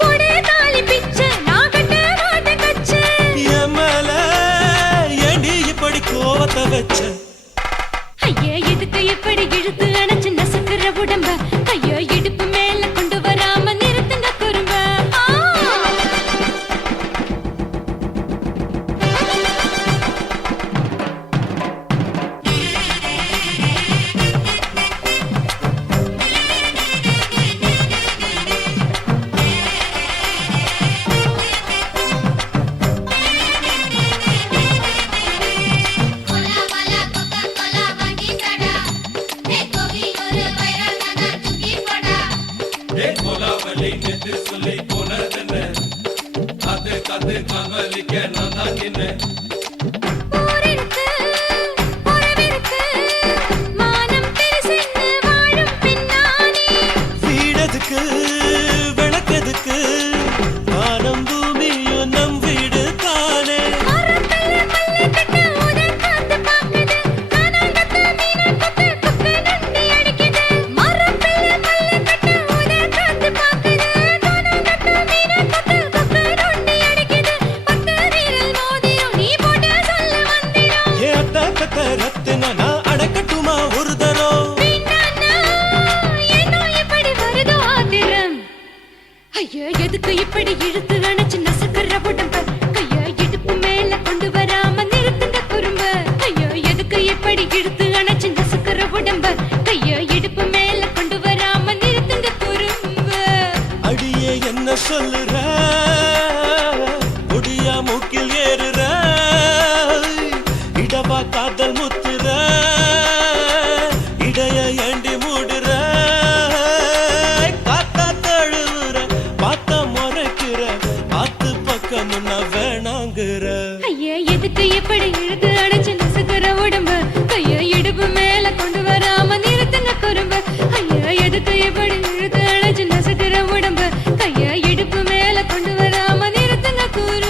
போடே தாலி பிச்சை நான் கட்ட மாட்ட கச்சை என் மேல ஏண்டி இப்படி கோவத்தை வச்ச ஐயா எதுக்கு இப்படி இழுத்து அணைச்சு நசுக்குற உடம்ப ஐயோ இடுப்பு மேல கொண்டு வராம நிறுத்துங்க குறும்ப ஊரிருக்கு, உறவிருக்கு, மானம் பெருசென்னு வாழும் பின்னானே. வீடதுக்கு விளக்கதுக்கு வானம் பூமியும் நம் வீடு தானே மரத்துல மல்லி கட்டு உதை காத்து பாக்குது. கானாங்கத்து மீனை கொத்து கொக்கு நொண்டி அடிக்குது. மரத்துல மல்லி கட்டு உதை காத்து பாக்குது. கானாங்கத்து மீனை கொத்து கொக்கு நொண்டி அடிக்குது. பத்து வீரல் மோதிரம் நீ போட்டு சொல்ல மந்திரம். ஏ அத்த கத்த ரத்தின நான் அடக்கட்டுமா ஒரு தரம் வேண்டாண்ணா, ஏனோ இப்படி வருதோ ஆத்திரம்? ஐயா எதுக்கு இப்படி இழுத்து அணைச்சு நசுக்குற உடம்ப கையா இடுப்பு மேல கொண்டு வராம நிறுத்துங்க குறும்ப ஐயா எதுக்கு இப்படி இழுத்து அணைச்சு நசுக்குற உடம்ப கையா இடுப்பு மேல கொண்டு வராம நிறுத்துங்க குறும்ப அடியே என்ன சொல்லுற முடியா மூக்கில் ஏறுற இடவா காதல் முத்துற இடைய ஏண்டி மூடுற காத்தா தழுவுற பார்த்த முறைக்கிற ஆத்து பக்கம் நான் வேணாங்குற ஐயா எதுக்கு இப்படி இழுத்து அணைச்சு நசுக்குற உடம்ப கையா இடுப்பு மேல கொண்டு வராம நிறுத்துங்க குறும்ப ஐயா எதுக்கு இப்படி இழுத்து அணைச்சு நசுக்குற உடம்ப கையா இடுப்பு மேல கொண்டு வராம நிறுத்துங்க குறும்ப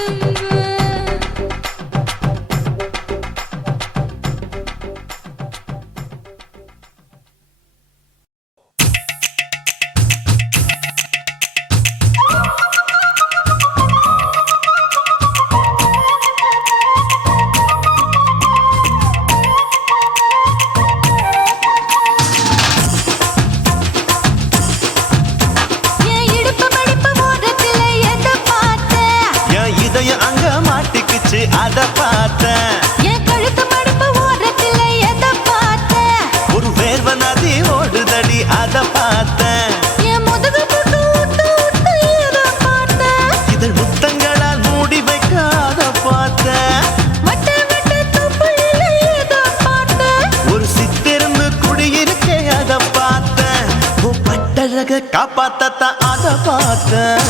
என் இடுப்பு மடிப்பு ஓரத்துல எதை பார்த்தேன்? என் இதயம் அங்க மாட்டிக்குச்சு அத பார்த்தேன் என் கழுத்து மடிப்பு ஓரத்துல எதை பார்த்தேன்? ஒரு வேர்வ நதி ஓடுதடி அத பார்த்தேன் என் முதுகு புட்டு ஊத்து ஊத்து எதை பார்த்தேன்? இதழ் முத்தங்களால் மூடி வைக்க அத பார்த்தேன் வட்ட வட்ட தொப்புளில எதை பார்த்தேன்? ஒரு சித்திருந்து குடியிருக்கே அத பார்த்தேன் உன் பட்டழக காப்பாத்தத்தான் அத பார்த்தேன்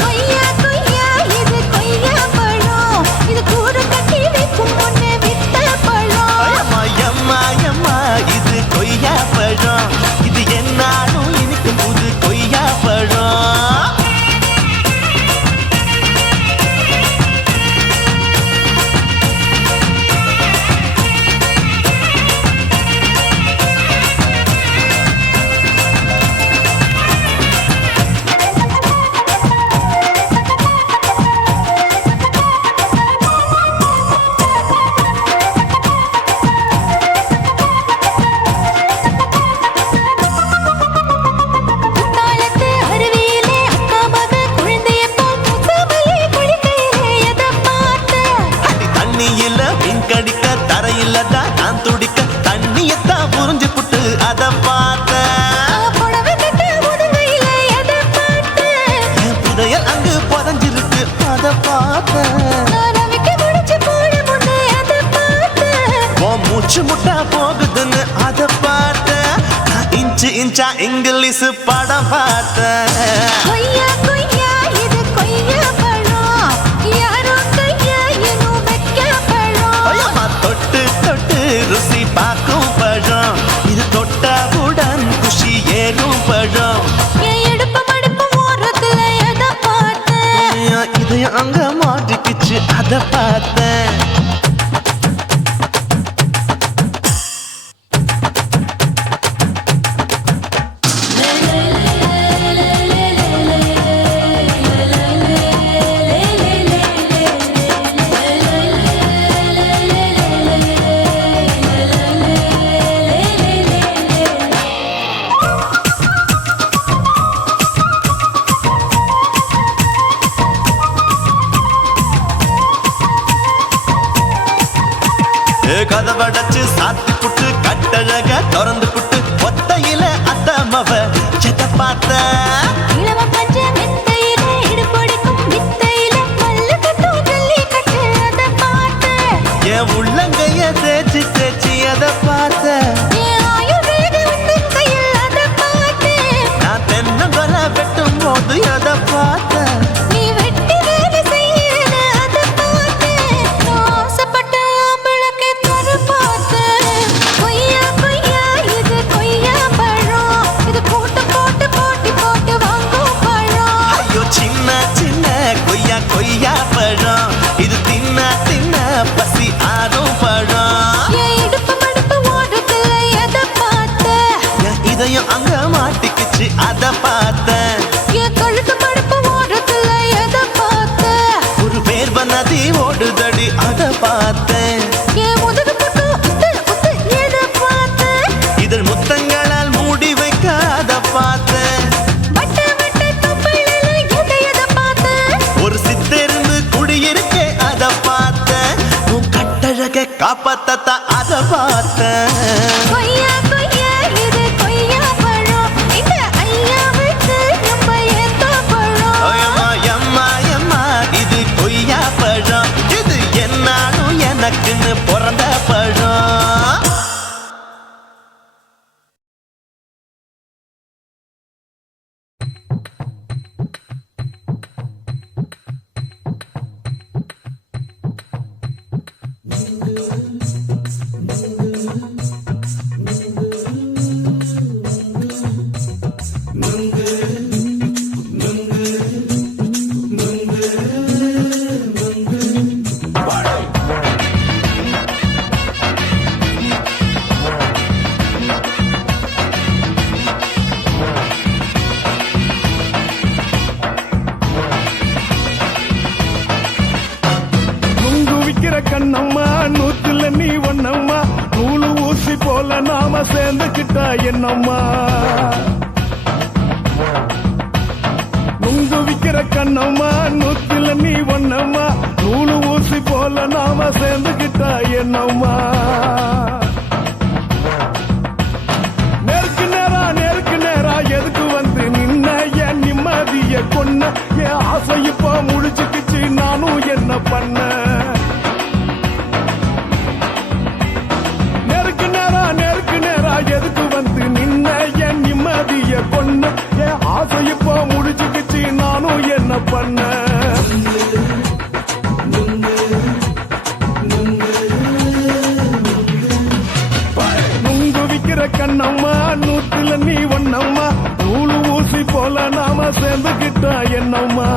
கொய்யா கொய்யா இது கொய்யா பழம் இது கூட கட்டி வைக்கும் முன்னே விட்ட பழம் அம்மா எம்மா எம்மா இது கொய்யா பழம் இது என்னாலும் இனிக்கும் புது கொய்யா பழம் குத்தாலத்து அருவியிலே அக்கா மக குழந்தைய போல் முத்தமல்லி குளிக்கையிலே எதை பார்த்தேன்? அடி தண்ணியில மீன் கடிக்க தரையில தான் நான் துடிக்க தண்ணியத்தான் புரிஞ்சு புட்டு அத பார்த்தேன் புடவை கட்ட முதுகையில எதை பார்த்தேன்? என் புதையல் அங்கு புதஞ்சிருக்கு அத பார்த்தேன் நான் ரவிக்கு முடிச்சு போட முன்னே எதை பார்த்தேன்? உன் மூச்சு முட்டா போகுதுன்னு அத பார்த்தேன் நான் இன்ச்சு இன்ச்சா இங்கிலீஷ் படம் பார்த்தேன் கொய்யா கொய்யா இது கொய்யா பழம் யாரோ கையா இன்னும் வைக்க பழம் ஐயம்மா தொட்டு தொட்டு ருசி பார்க்கும் பழம் இது தொட்டவுடன் குஷி ஏறும் பழம் என் இடுப்பு மடிப்பு ஓரத்துல எதை பார்த்தேன்? என் இதயம் அங்க மாட்டிக்கிச்சு அத பார்த்தேன் la la la கதவடைச்சு சாத்தி புட்டு கட்டழக திறந்து புட்டு ஒத்தையில அத்தமவ செத்த பார்த்த இளவ பஞ்ச மெத்தையில இடுப்படிக்கும் வித்தையில மல்லு கட்டும் ஜல்லி கட்டு அத பார்த்த என் உள்ளங்கைய தேய்ச்சி தேய்ச்சி அத பார்த்த என் ஆயுர்வேத உந்தன் கையில் அத பார்த்த நான் தென்னங்கொலை வெட்டும் போது அத பார்த்த நீ வெட்டி வேலை செய்யற அத பார்த்த நான் ஆசைப்பட்ட ஆம்பளக்கு தர பார்த்த கொய்யா கொய்யா இது கொய்யா பழம் இது போட்டு போட்டு போட்டி போட்டு வாங்கும் பழம் ஐயோ சின்ன சின்ன கொய்யா கொய்யா பழம் இது தின்ன தின்ன பசி ஆறும் பழம் என் இடுப்பு மடுப்பு ஓடுறதுல எதை பார்த்த என் இதயம் அங்க மாட்டிக்கிச்சு அத பார்த்தேன் என் கழுத்து மடுப்பு ஓடுறதுல எதை பார்த்த ஒரு வேர்வ நதி ஓடுதடி அத பார்த்தேன் என் முதுகு பக்கம் உத்து உத்து எதை பார்த்த இதழ் முத்தங்களால் மூடி வைக்க அத பார்த்தேன் வட்ட வட்ட தொப்பையில எதை பார்த்த ஒரு சித்தெருந்து குடியிருக்கே அத பார்த்தேன் உன் கட்டழக காப்பாத்தத்த அத பார்த்தேன் கொய்யா கொய்யா இது கொய்யா பழம் இந்த ஐயாவுக்கு ரொம்ப ஏத்த பழம் எம்மா எம்மா எம்மா இது கொய்யா பழம் இது என்னாலும் எனக்குன்னு பிறந்த பழம் நுங்கு விக்கிற கண்ணம்மா நூத்துல நீ ஒண்ணம்மா நூலு ஊசி போல நாம சேர்ந்துக்கிட்டா என்னம்மா நுங்கு விக்கிற கண்ணம்மா நூத்துல நீ ஒண்ணம்மா நூலு ஊசி போல நாம சேர்ந்துக்கிட்டா என்னம்மா நேருக்கு நேரா எதுக்கு வந்து நின்ன என் நிம்மதிய கொன்ன என் ஆசை இப்ப முடிச்சுக்கிச்சு நானும் என்ன பண்ண நேருக்கு நேரா எதுக்கு வந்து நின்ன என் நிம்மதிய கொன்ன என் ஆசை இப்ப முடிச்சுக்கிச்சு நானும் என்ன பண்ண நுங்கு விக்கிற கண்ணம்மா நூத்துல நீ ஒண்ணம்மா நூலு ஊசி போல நாம சேர்ந்துக்கிட்டா என்னம்மா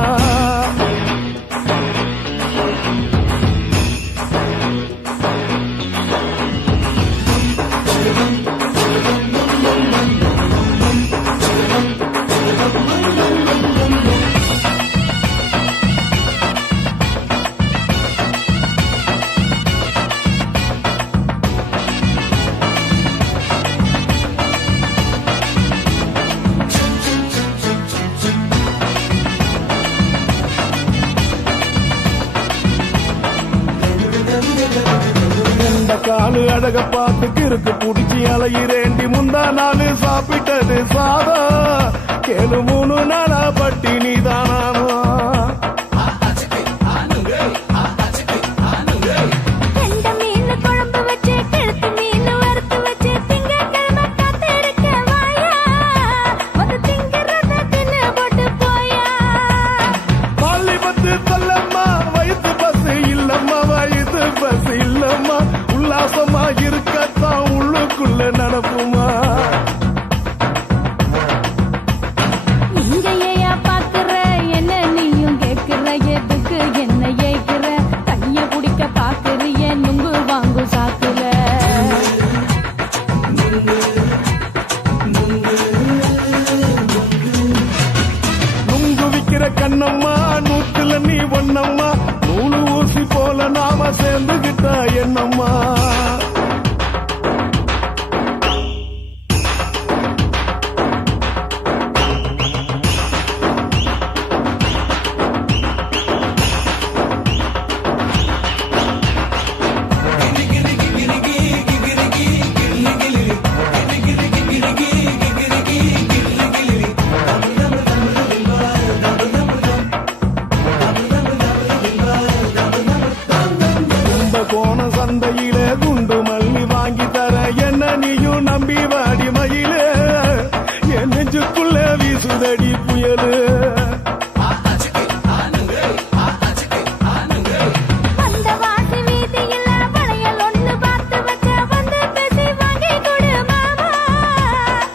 இந்த காலு அழக பார்த்து கிறுக்கு புடிச்சு அலையிறேண்டி முந்தா நாளு சாப்பிட்டது சாதம் கேளு 3 நாளா பட்டினி தானானோ கண்ட மீன் குழம்பு வச்சு கழுத்து மீன் வறுத்து வச்சு திங்கக்கிழமை காத்திருக்க வாயா வந்து திங்கிறத தின்னு போட்டு போயா பள்ளி பத்து சொல்லம்மா வயிற்று பஸ் இல்லம்மா வயிற்று பஸ் இல்லம்மா உல்லாசமா இருக்கத்தான் உள்ளுக்குள்ள நடப்புமா இங்க ஏயா பாக்குற என்ன நீயும் கேக்குற எதுக்கு என்ன ஏக்குற தண்ணிய குடிக்க பாக்குறிய நுங்கு வாங்கு சாக்குற நுங்கு விக்கிற கண்ணம்மா நூத்துல நீ ஒண்ணம்மா நூலு ஊசி போல நாம சேர்ந்துகிட்டா என்னம்மா கிரி கிரி கிரி கிரி புயலு அந்த வாசி வீதியில வளையல் ஒண்ணு பார்த்து வச்ச வந்து பேசி வாங்கி கொடு மாமா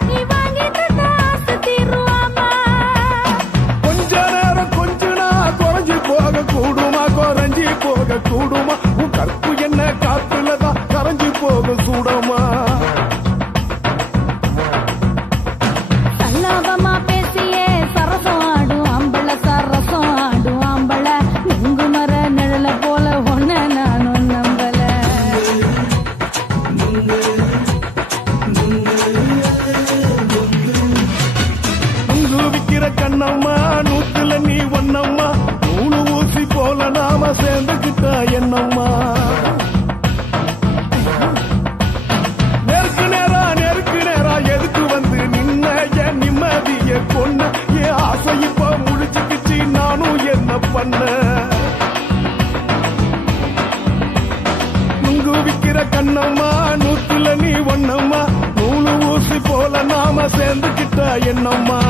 நீ வாங்கி தந்த ஆசை தீருவாமா கொஞ்ச நேரம் கொஞ்சனா குறைஞ்சி போக கூடுமா குறைஞ்சி போக கூடுமா உன் கற்பு என்ன காத்துலதான் கரைஞ்சி போக சூடமா சல்லாபமா பேசியே சரசம் ஆடும் ஆம்பள சரசம் ஆடும் ஆம்பள நுங்கு மர நிழல போல ஒன்ன நானும் நம்பல நுங்கு விக்கிற கண்ணம்மா நூத்துல நீ ஒன்னம்மா நூலு ஊசி போல நாம சேர்ந்துக்கிட்டா என்னம்மா நெருக்கு நேரா எதுக்கு வந்து நின்ன என் நிம்மதிய கொன்ன என் ஆசை இப்ப முடிச்சுக்கிச்சு நானும் என்ன பண்ண நுங்கு விக்கிற கண்ணம்மா நூத்துல நீ ஒன்னம்மா நூலு ஊசி போல நாம சேர்ந்துக்கிட்டா என்னம்மா